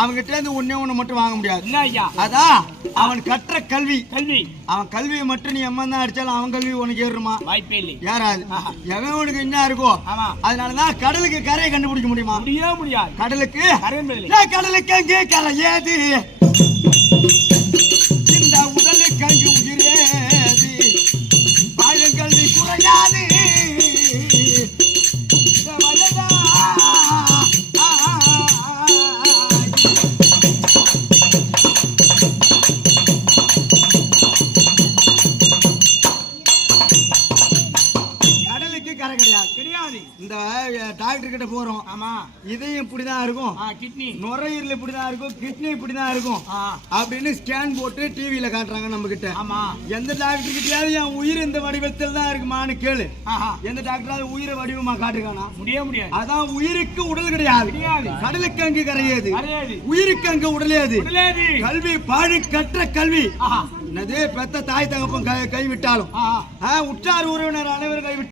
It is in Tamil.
அவங்கிட்ட இருந்து ஒண்ணு மட்டும் வாங்க முடியாது. அதான் அவன் கற்ற கல்வி. அவன் கல்வியை மட்டும் நீ எம்மன் தான் அடிச்சாலும் அவன் கல்வி உனக்கு ஏறுமா? வாய்ப்பே இல்லை. யாராது எவன் உனக்கு என்ன இருக்கோ. அதனாலதான் கடலுக்கு கரையை கண்டுபிடிக்க முடியுமா? முடியாது. கடலுக்கு கடலுக்கு எங்கே கரை ஏது? இந்த உடலுக்கு அங்கு உயிரேது? பழங்கல்வி குறையாது. இந்த டாக்டர் கிட்ட போறோம். ஆமா, இதையும் இப்படிதான் இருக்கும், கிட்னி நுரையீரல் இப்படிதான் இருக்கும், கிட்னி இப்படிதான் இருக்கும் அப்படின்னு ஸ்கேன் போட்டு டிவியில காட்டுறாங்க நம்ம கிட்ட. ஆமா, எந்த டாக்டர் கிட்டயாவது என் உயிர் இந்த வடிவத்தில் தான் இருக்குமான்னு கேளு. எந்த டாக்டராவது உயிரை வடிவமா காட்டுக்கானா? முடியாது. அதான் உயிருக்கு உடல் கிடையாது. கடலுக்கு அங்கு கரையாது, உயிருக்கு அங்கு உடலேது. கல்வி பாழி கற்ற கல்வி. என்னது பெத்த தாய் தகப்பன் கைவிட்டாலும் உற்றார் உறவினர் அனைவரும் கைவிட்டாலும்